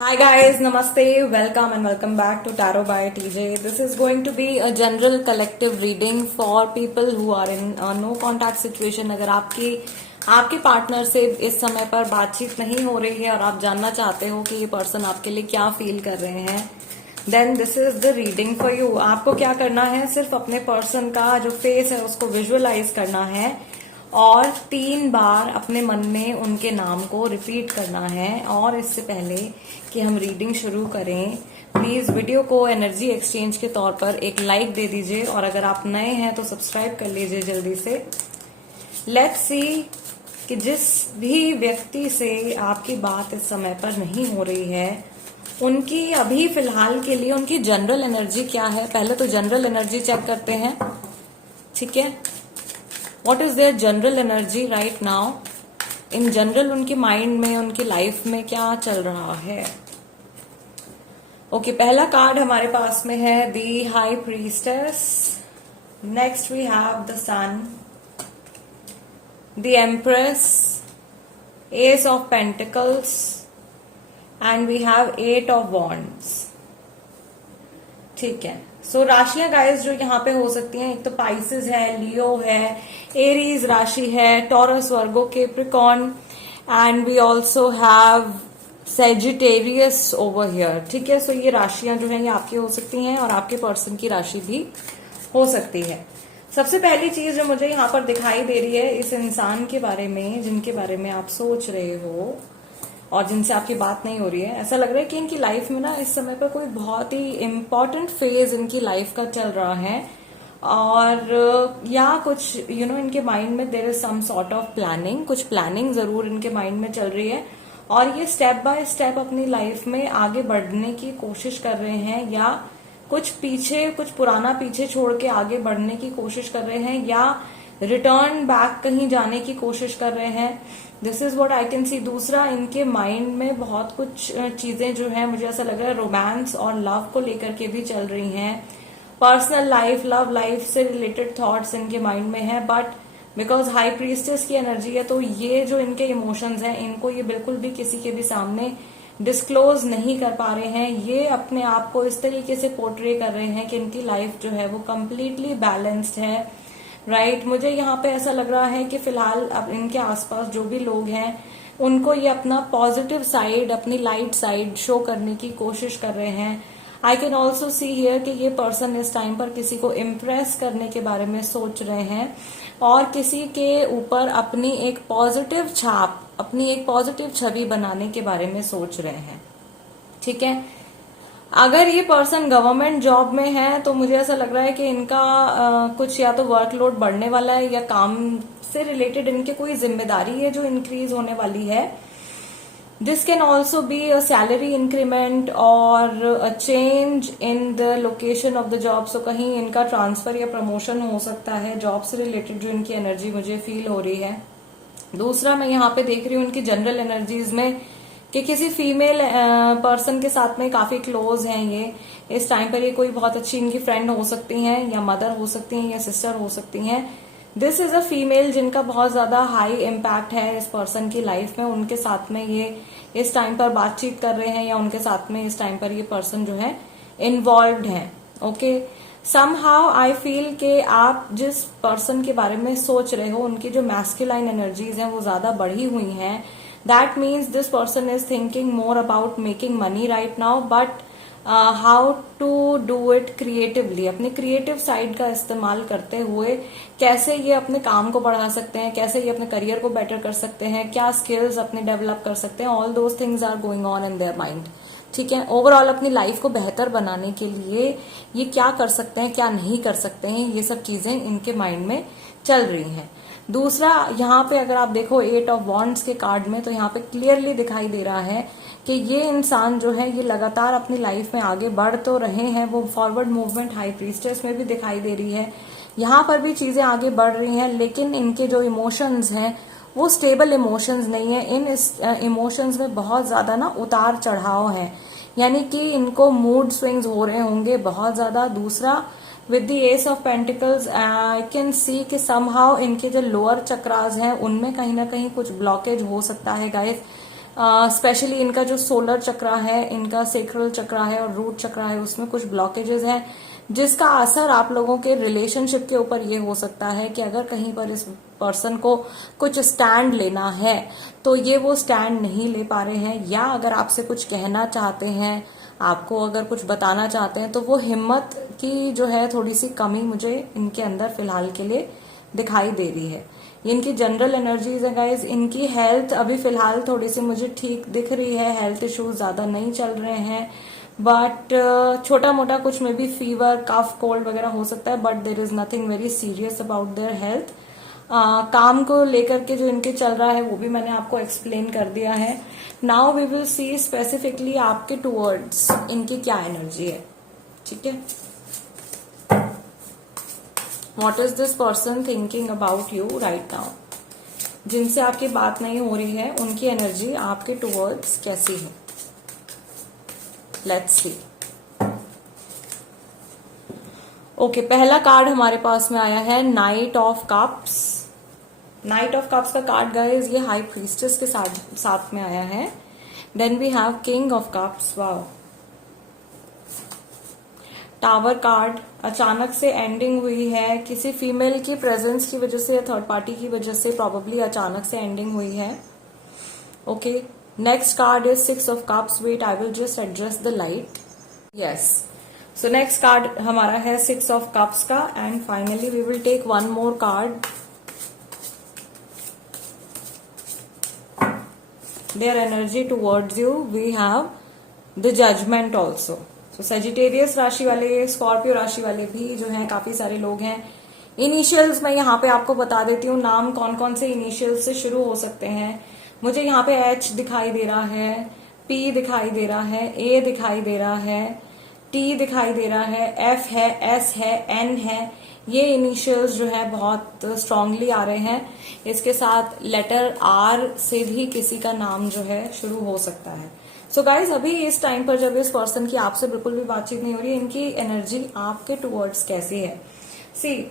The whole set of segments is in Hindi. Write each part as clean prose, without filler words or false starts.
Hi guys, Namaste, welcome and welcome back to Tarot by TJ. This is going to be a general collective reading for people who are in no contact situation. अगर आपके पार्टनर से इस समय पर बातचीत नहीं हो रही है और आप जानना चाहते हो कि ये पर्सन आपके लिए क्या फील कर रहे हैं, then this is the reading for you. आपको क्या करना है, सिर्फ अपने पर्सन का जो फेस है उसको विजुअलाइज करना है और 3 बार अपने मन में उनके नाम को रिपीट करना है. और इससे पहले कि हम रीडिंग शुरू करें, प्लीज वीडियो को एनर्जी एक्सचेंज के तौर पर एक लाइक दे दीजिए और अगर आप नए हैं तो सब्सक्राइब कर लीजिए जल्दी से. लेट्स सी कि जिस भी व्यक्ति से आपकी बात इस समय पर नहीं हो रही है, उनकी अभी फिलहाल के लिए उनकी जनरल एनर्जी क्या है. पहले तो जनरल एनर्जी चेक करते हैं, ठीक है. What is their general energy right now? In general उनके माइंड में, उनकी लाइफ में क्या चल रहा है. ओके, पहला कार्ड हमारे पास में है the high priestess. Next we have the sun, the empress, ace of pentacles and we have 8 of wands. ठीक है. सो राशियां गाइस जो यहाँ पे हो सकती हैं, एक तो पाइसेस है, लियो है, एरीज राशि है, Taurus, Virgo, Capricorn and we also have Sagittarius over here. ठीक है. सो ये राशियां जो है ये आपकी हो सकती हैं और आपके पर्सन की राशि भी हो सकती है. सबसे पहली चीज जो मुझे यहाँ पर दिखाई दे रही है इस इंसान के बारे में, जिनके बारे में आप सोच रहे हो और जिनसे आपकी बात नहीं हो रही है, ऐसा लग रहा है कि इनकी लाइफ में ना इस समय पर कोई बहुत ही इम्पोर्टेंट फेज इनकी लाइफ का चल रहा है और या कुछ इनके माइंड में there is some sort of planning. कुछ प्लानिंग जरूर इनके माइंड में चल रही है और ये स्टेप बाय स्टेप अपनी लाइफ में आगे बढ़ने की कोशिश कर रहे हैं या कुछ पुराना पीछे छोड़ के आगे बढ़ने की कोशिश कर रहे हैं या रिटर्न बैक कहीं जाने की कोशिश कर रहे हैं. This is what I can see. दूसरा, इनके माइंड में बहुत कुछ चीजें जो है मुझे ऐसा लग रहा है रोमांस और लव को लेकर के भी चल रही हैं. पर्सनल लाइफ, लव लाइफ से रिलेटेड थॉट्स इनके माइंड में है. बट बिकॉज हाई प्रीस्टेस की एनर्जी है तो ये जो इनके इमोशंस हैं इनको ये बिल्कुल भी किसी के भी सामने डिस्क्लोज नहीं कर पा रहे हैं. ये अपने आप को इस तरीके से पोर्ट्रे कर रहे हैं कि इनकी लाइफ जो है वो कम्प्लीटली बैलेंस्ड है. राइट. मुझे यहाँ पे ऐसा लग रहा है कि फिलहाल अब इनके आसपास जो भी लोग हैं उनको ये अपना पॉजिटिव साइड, अपनी लाइट साइड शो करने की कोशिश कर रहे हैं. I can also see here कि ये पर्सन इस टाइम पर किसी को इम्प्रेस करने के बारे में सोच रहे हैं और किसी के ऊपर अपनी एक पॉजिटिव छाप, अपनी एक पॉजिटिव छवि बनाने के बारे में सोच रहे हैं. ठीक है. अगर ये पर्सन गवर्नमेंट जॉब में है तो मुझे ऐसा लग रहा है कि इनका कुछ या तो वर्कलोड बढ़ने वाला है या काम से रिलेटेड इनके कोई जिम्मेदारी है जो इंक्रीज होने वाली है. This can also be a salary increment और a change in the location of the job. So कहीं इनका ट्रांसफर या प्रमोशन हो सकता है जॉब से रिलेटेड, जो इनकी एनर्जी मुझे फील हो रही है. दूसरा, मैं यहाँ पे देख रही हूँ इनकी जनरल एनर्जीज में कि किसी फीमेल पर्सन के साथ में काफी क्लोज हैं ये. इस टाइम पर ये कोई बहुत अच्छी इनकी फ्रेंड हो सकती हैं या मदर हो सकती हैं या सिस्टर हो सकती हैं. दिस इज अ फीमेल जिनका बहुत ज्यादा हाई इम्पैक्ट है इस पर्सन की लाइफ में. उनके साथ में ये इस टाइम पर बातचीत कर रहे हैं या उनके साथ में इस टाइम पर ये पर्सन जो है इन्वॉल्व है. ओके. समहाउ आई फील कि आप जिस पर्सन के बारे में सोच रहे हो उनकी जो मैस्कुलाइन एनर्जीज हैं वो ज्यादा बढ़ी हुई हैं. That means this person is thinking more about making money right now, but how to do it creatively. अपने क्रिएटिव साइड का इस्तेमाल करते हुए कैसे ये अपने काम को बढ़ा सकते हैं, कैसे ये अपने करियर को बेटर कर सकते हैं, क्या स्किल्स अपने डेवलप कर सकते हैं. All those things are going on in their mind. ठीक है. ओवरऑल अपनी लाइफ को बेहतर बनाने के लिए ये क्या कर सकते हैं, क्या नहीं कर सकते हैं, ये सब चीजें इनके माइंड में चल रही हैं. दूसरा, यहाँ पे अगर आप देखो 8 ऑफ वॉन्ड्स के कार्ड में तो यहाँ पे क्लियरली दिखाई दे रहा है कि ये इंसान जो है ये लगातार अपनी लाइफ में आगे बढ़ तो रहे हैं. वो फॉरवर्ड मूवमेंट हाई प्रीस्टेस में भी दिखाई दे रही है. यहाँ पर भी चीजें आगे बढ़ रही हैं लेकिन इनके जो इमोशंस हैं वो स्टेबल इमोशंस नहीं है. इन इमोशंस में बहुत ज्यादा ना उतार चढ़ाव है, यानी कि इनको मूड स्विंग्स हो रहे होंगे बहुत ज्यादा. दूसरा, with the S of pentacles I can see कि समहाउ इनके जो लोअर चक्रास हैं उनमें कहीं ना कहीं कुछ ब्लॉकेज हो सकता है गाइस. स्पेशली इनका जो सोलर चक्रा है, इनका सेक्रल चक्रा है और रूट चक्रा है, उसमें कुछ ब्लॉकेजेस हैं, जिसका असर आप लोगों के रिलेशनशिप के ऊपर ये हो सकता है कि अगर कहीं पर इस पर्सन को कुछ स्टैंड लेना है तो ये वो स्टैंड नहीं ले पा रहे हैं, या अगर आपसे कुछ कहना चाहते हैं, आपको अगर कुछ बताना चाहते हैं, तो वो हिम्मत की जो है थोड़ी सी कमी मुझे इनके अंदर फिलहाल के लिए दिखाई दे रही है। ये इनकी जनरल एनर्जीज है गाइज। इनकी हेल्थ अभी फिलहाल थोड़ी सी मुझे ठीक दिख रही है, हेल्थ इश्यूज ज्यादा नहीं चल रहे हैं, बट छोटा मोटा कुछ में भी फीवर, कफ, कोल्ड वगैरह हो सकता है, but there is nothing very serious about their health. काम को लेकर के जो इनके चल रहा है वो भी मैंने आपको एक्सप्लेन कर दिया है। Now we will see specifically आपके टूवर्ड्स इनकी क्या एनर्जी है, ठीक है। What is this person thinking about you right now? जिनसे आपकी बात नहीं हो रही है उनकी एनर्जी आपके टूवर्ड्स कैसी है, लेट्स सी। ओके, पहला कार्ड हमारे पास में आया है knight of cups. Knight of cups का कार्ड गाइस ये हाई प्रीस्टेस के साथ में आया है। Then we have king of cups. Wow, tower card. अचानक से एंडिंग हुई है, किसी फीमेल की प्रेजेंस की वजह से या थर्ड पार्टी की वजह से प्रॉबेबली अचानक से एंडिंग हुई है। Okay, next card is six of cups. Wait, I will just adjust the light. Yes, so next card हमारा है सिक्स ऑफ कप्स का। And finally we will take one more card. Their energy towards you, we have the judgement also. तो सेजिटेरियस राशि वाले, स्कॉर्पियो राशि वाले भी जो हैं काफी सारे लोग हैं। इनिशियल्स मैं यहाँ पे आपको बता देती हूँ, नाम कौन कौन से इनिशियल्स से शुरू हो सकते हैं। मुझे यहाँ पे एच दिखाई दे रहा है, पी दिखाई दे रहा है, ए दिखाई दे रहा है, टी दिखाई दे रहा है, एफ है, एस है, एन है। ये इनिशियल्स जो है बहुत स्ट्रांगली आ रहे हैं। इसके साथ लेटर आर से भी किसी का नाम जो है शुरू हो सकता है। सो गाइज, अभी इस टाइम पर जब इस पर्सन की आपसे बिल्कुल भी बातचीत नहीं हो रही है, इनकी एनर्जी आपके टुवर्ड्स कैसी है। सी,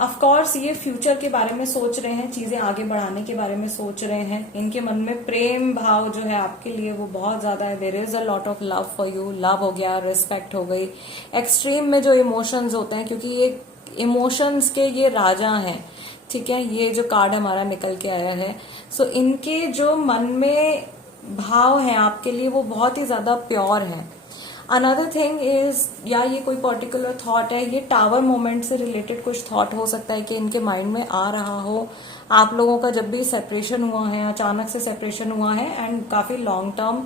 ऑफ कोर्स ये फ्यूचर के बारे में सोच रहे हैं, चीजें आगे बढ़ाने के बारे में सोच रहे हैं। इनके मन में प्रेम भाव जो है आपके लिए वो बहुत ज्यादा है। There is a lot of love for you. Love हो गया, रिस्पेक्ट हो गई, एक्सट्रीम में जो इमोशंस होते हैं, क्योंकि ये इमोशंस के ये राजा हैं, ठीक है। ये जो कार्ड हमारा निकल के आया है, सो इनके जो मन में भाव है आपके लिए वो बहुत ही ज्यादा प्योर है। अनदर थिंग इज, या ये कोई पर्टिकुलर थॉट है, ये टावर मोमेंट से रिलेटेड कुछ थॉट हो सकता है कि इनके माइंड में आ रहा हो। आप लोगों का जब भी सेपरेशन हुआ है, अचानक से सेपरेशन हुआ है, एंड काफी लॉन्ग टर्म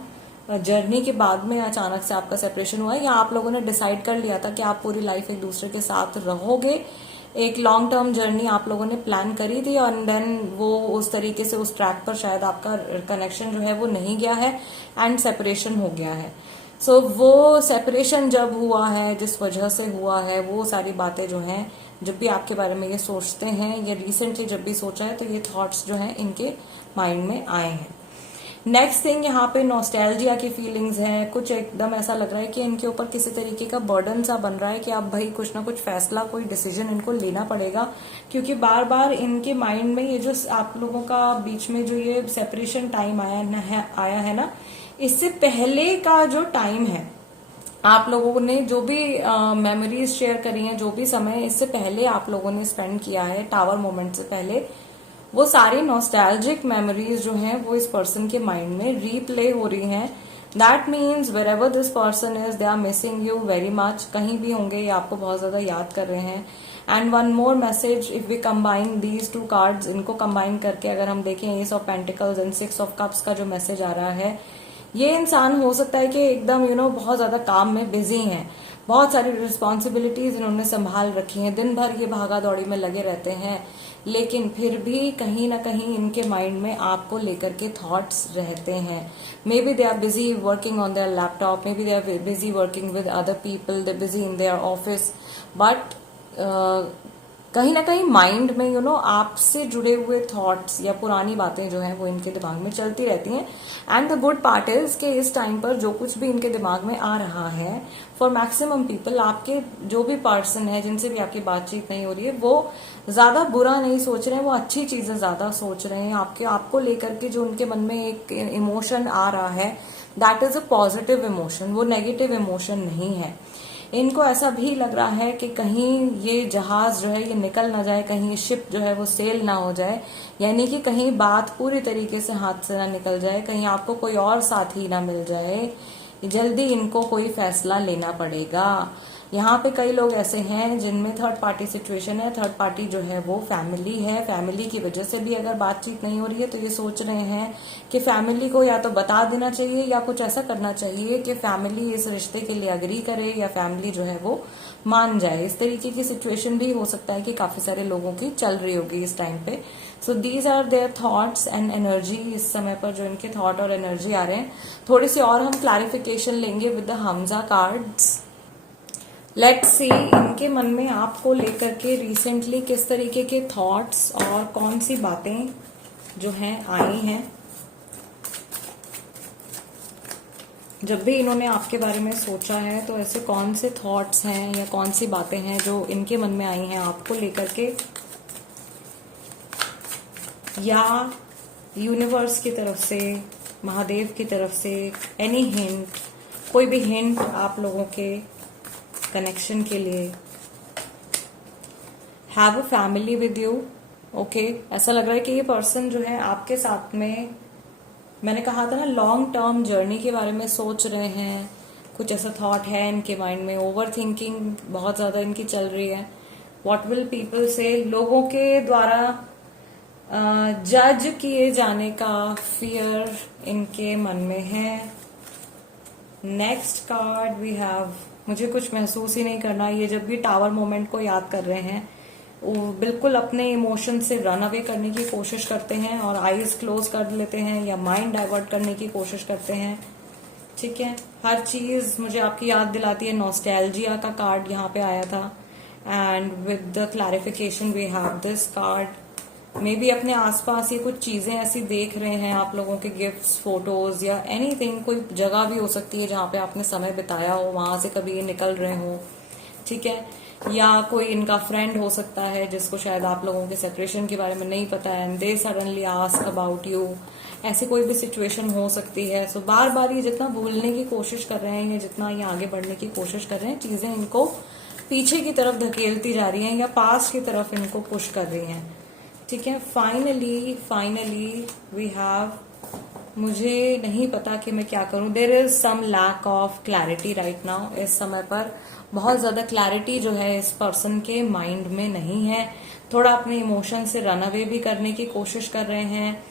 जर्नी के बाद में अचानक से आपका सेपरेशन हुआ है, या आप लोगों ने डिसाइड कर लिया था कि आप पूरी लाइफ एक दूसरे के साथ रहोगे। एक लॉन्ग टर्म जर्नी आप लोगों ने प्लान करी थी, और देन वो उस तरीके से उस ट्रैक पर शायद आपका कनेक्शन जो है वो नहीं गया है एंड सेपरेशन हो गया है। सो वो सेपरेशन जब हुआ है, जिस वजह से हुआ है, वो सारी बातें जो हैं, जब भी आपके बारे में ये सोचते हैं, ये रिसेंटली जब भी सोचा है, तो ये थॉट्स जो हैं इनके माइंड में आए हैं। नेक्स्ट थिंग, यहाँ पे नॉस्टैल्जिया की फीलिंग्स हैं। कुछ एकदम ऐसा लग रहा है कि इनके ऊपर किसी तरीके का बर्डन सा बन रहा है कि अब भाई कुछ ना कुछ फैसला, कोई डिसीजन इनको लेना पड़ेगा, क्योंकि बार बार इनके माइंड में ये जो आप लोगों का बीच में जो ये सेपरेशन टाइम आया है ना, इससे पहले का जो टाइम है, आप लोगों ने जो भी मेमोरीज शेयर करी हैं, जो भी समय इससे पहले आप लोगों ने स्पेंड किया है, टावर मोमेंट से पहले, वो सारी नॉस्टैल्जिक मेमोरीज जो हैं वो इस पर्सन के माइंड में रीप्ले हो रही हैं। That means wherever this person is, they are missing you very much. कहीं भी होंगे ये आपको बहुत ज्यादा याद कर रहे हैं। And one more message, if we combine these two cards, इनको कंबाइन करके अगर हम देखें, ace of pentacles and six of cups का जो मैसेज आ रहा है, ये इंसान हो सकता है कि एकदम बहुत ज्यादा काम में बिजी हैं, बहुत सारी रिस्पॉन्सिबिलिटीज इन्होंने संभाल रखी हैं, दिन भर ये भागा दौड़ी में लगे रहते हैं, लेकिन फिर भी कहीं ना कहीं इनके माइंड में आपको लेकर के थॉट्स रहते हैं। Maybe they are busy working on their laptop, maybe they are busy working with other people, they busy in their office, but कहीं ना कहीं माइंड में आपसे जुड़े हुए थॉट्स या पुरानी बातें जो हैं वो इनके दिमाग में चलती रहती हैं। And the good part is कि इस टाइम पर जो कुछ भी इनके दिमाग में आ रहा है, फॉर मैक्सिमम पीपल, आपके जो भी पर्सन है जिनसे भी आपकी बातचीत नहीं हो रही है, वो ज्यादा बुरा नहीं सोच रहे हैं, वो अच्छी चीजें ज्यादा सोच रहे हैं। आपको लेकर के जो उनके मन में एक इमोशन आ रहा है, that is a positive emotion, वो नेगेटिव इमोशन नहीं है। इनको ऐसा भी लग रहा है कि कहीं ये जहाज जो है ये निकल ना जाए, कहीं ये शिप जो है वो सेल ना हो जाए, यानी कि कहीं बात पूरी तरीके से हाथ से ना निकल जाए, कहीं आपको कोई और साथी ना मिल जाए, जल्दी इनको कोई फैसला लेना पड़ेगा। यहाँ पे कई लोग ऐसे हैं जिनमें थर्ड पार्टी सिचुएशन है। थर्ड पार्टी जो है वो फैमिली है। फैमिली की वजह से भी अगर बातचीत नहीं हो रही है तो ये सोच रहे हैं कि फैमिली को या तो बता देना चाहिए या कुछ ऐसा करना चाहिए कि फैमिली इस रिश्ते के लिए अग्री करे या फैमिली जो है वो मान जाए। इस तरीके की सिचुएशन भी हो सकता है कि काफी सारे लोगों की चल रही होगी इस टाइम पे। So these are their thoughts and energy. इस समय पर जो इनके थॉट और एनर्जी आ रहे हैं, थोड़ी सी और हम क्लैरिफिकेशन लेंगे with the Hamza cards. Let's see इनके मन में आपको लेकर के रिसेंटली किस तरीके के थॉट्स और कौन सी बातें जो हैं आई हैं। जब भी इन्होंने आपके बारे में सोचा है तो ऐसे कौन से थॉट्स हैं या कौन सी बातें हैं जो इनके मन में आई हैं आपको लेकर के, या यूनिवर्स की तरफ से, महादेव की तरफ से एनी हिंट, कोई भी हिंट आप लोगों के कनेक्शन के लिए। Have a family with you. Okay, ऐसा लग रहा है कि ये पर्सन जो है आपके साथ में, मैंने कहा था ना, लॉन्ग टर्म जर्नी के बारे में सोच रहे हैं। कुछ ऐसा थॉट है इनके माइंड में। ओवर थिंकिंग बहुत ज्यादा इनकी चल रही है। व्हाट विल पीपल से, लोगों के द्वारा जज किए जाने का फियर इनके मन में है। नेक्स्ट कार्ड वी हैव, मुझे कुछ महसूस ही नहीं करना। ये जब भी टावर मोमेंट को याद कर रहे हैं, वो बिल्कुल अपने इमोशन से रन अवे करने की कोशिश करते हैं और आईज क्लोज कर लेते हैं या माइंड डाइवर्ट करने की कोशिश करते हैं। ठीक है, हर चीज मुझे आपकी याद दिलाती है। नॉस्टैल्जिया का कार्ड यहाँ पे आया था। And with the clarification we have this card. Maybe अपने आसपास ये कुछ चीजें ऐसी देख रहे हैं आप लोगों के, गिफ्ट्स, फोटोज या एनीथिंग। कोई जगह भी हो सकती है जहाँ पे आपने समय बिताया हो, वहां से कभी ये निकल रहे हो। ठीक है, या कोई इनका फ्रेंड हो सकता है जिसको शायद आप लोगों के सेपरेशन के बारे में नहीं पता है, and they suddenly ask about you. ऐसी कोई भी सिचुएशन हो सकती है। सो बार बार ये जितना भूलने की कोशिश कर रहे हैं या जितना ये आगे बढ़ने की कोशिश कर रहे हैं, चीजें इनको पीछे की तरफ धकेलती जा रही हैं या पास की तरफ इनको पुश कर रही हैं। ठीक है, फाइनली वी हैव, मुझे नहीं पता कि मैं क्या करूं। There is some lack of clarity right now. इस समय पर बहुत ज्यादा क्लैरिटी जो है इस पर्सन के माइंड में नहीं है। थोड़ा अपने इमोशन से रन अवे भी करने की कोशिश कर रहे हैं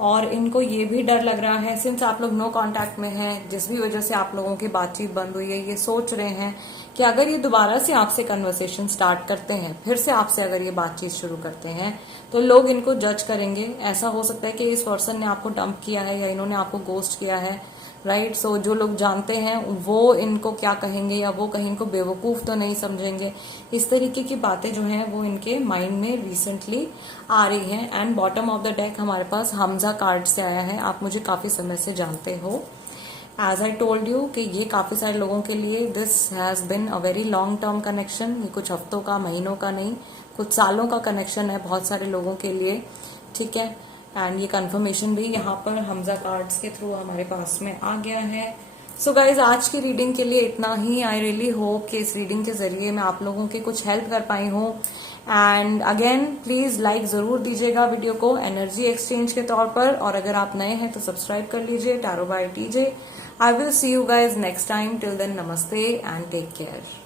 और इनको ये भी डर लग रहा है, सिंस आप लोग नो कांटेक्ट में हैं, जिस भी वजह से आप लोगों की बातचीत बंद हुई है, ये सोच रहे हैं कि अगर ये दोबारा से आपसे कन्वर्सेशन स्टार्ट करते हैं, फिर से आपसे अगर ये बातचीत शुरू करते हैं, तो लोग इनको जज करेंगे। ऐसा हो सकता है कि इस पर्सन ने आपको डंप किया है या इन्होंने आपको गोस्ट किया है, राइट। सो जो लोग जानते हैं वो इनको क्या कहेंगे, या वो कहीं इनको बेवकूफ तो नहीं समझेंगे। इस तरीके की बातें जो हैं वो इनके माइंड में रिसेंटली आ रही हैं। And bottom of the deck हमारे पास हमजा कार्ड से आया है। आप मुझे काफी समय से जानते हो। एज आई टोल्ड यू कि ये काफी सारे लोगों के लिए this has been a very long term connection. ये कुछ हफ्तों का, महीनों का नहीं, कुछ सालों का कनेक्शन है बहुत सारे लोगों के लिए। ठीक है, एंड ये कंफर्मेशन भी यहाँ पर हमजा कार्ड्स के थ्रू हमारे पास में आ गया है। सो गाइज, आज की रीडिंग के लिए इतना ही। आई रियली होप कि इस रीडिंग के जरिए मैं आप लोगों की कुछ हेल्प कर पाई हूँ। एंड अगेन प्लीज लाइक जरूर दीजिएगा वीडियो को एनर्जी एक्सचेंज के तौर पर, और अगर आप नए हैं तो सब्सक्राइब कर लीजिए tarot by TJ. I will see you guys next time. Till then, नमस्ते एंड टेक केयर।